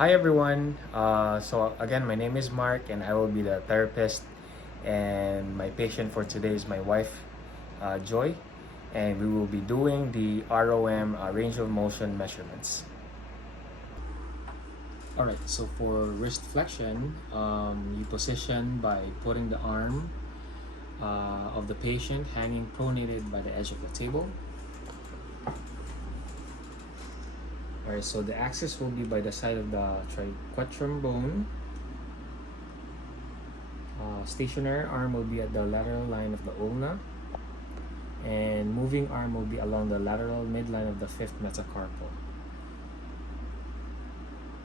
Hi everyone. So again, my name is Mark, and I will be the therapist. And my patient for today is my wife, Joy, and we will be doing the ROM range of motion measurements. All right. So for wrist flexion, you position by putting the arm of the patient hanging pronated by the edge of the table. Alright, so the axis will be by the side of the triquetrum bone. Stationary arm will be at the lateral line of the ulna, and moving arm will be along the lateral midline of the fifth metacarpal.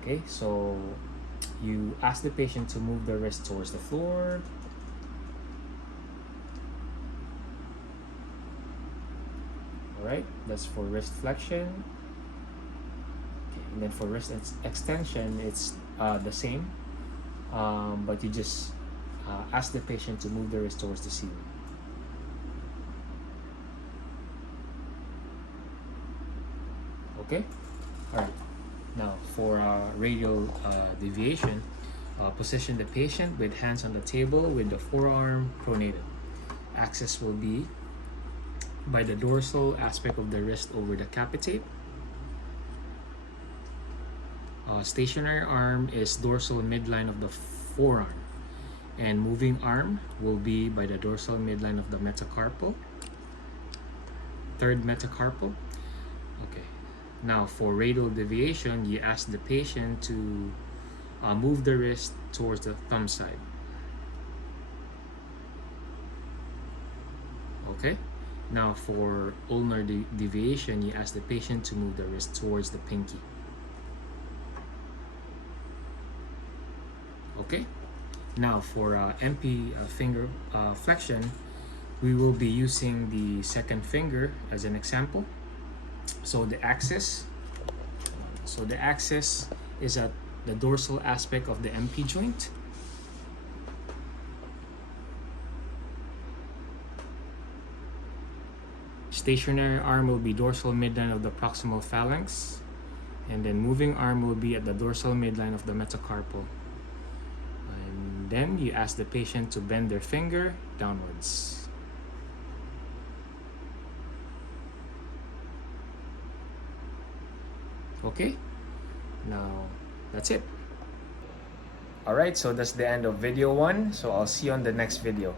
Okay, so you ask the patient to move the wrist towards the floor. Alright, that's for wrist flexion. And then for wrist extension, it's the same, but you just ask the patient to move the wrist towards the ceiling. Okay? Alright. Now, for radial deviation, position the patient with hands on the table with the forearm pronated. Axis will be by the dorsal aspect of the wrist over the capitate. Stationary arm is dorsal midline of the forearm, and moving arm will be by the dorsal midline of the metacarpal, third metacarpal. Okay, now for radial deviation, you ask the patient to move the wrist towards the thumb side. Okay, now for ulnar deviation, you ask the patient to move the wrist towards the pinky. Okay, now for MP finger flexion, we will be using the second finger as an example. So the axis is at the dorsal aspect of the MP joint. Stationary arm will be dorsal midline of the proximal phalanx, and then moving arm will be at the dorsal midline of the metacarpal. And then you ask the patient to bend their finger downwards. Okay, now that's it. Alright, so that's the end of video 1. So I'll see you on the next video.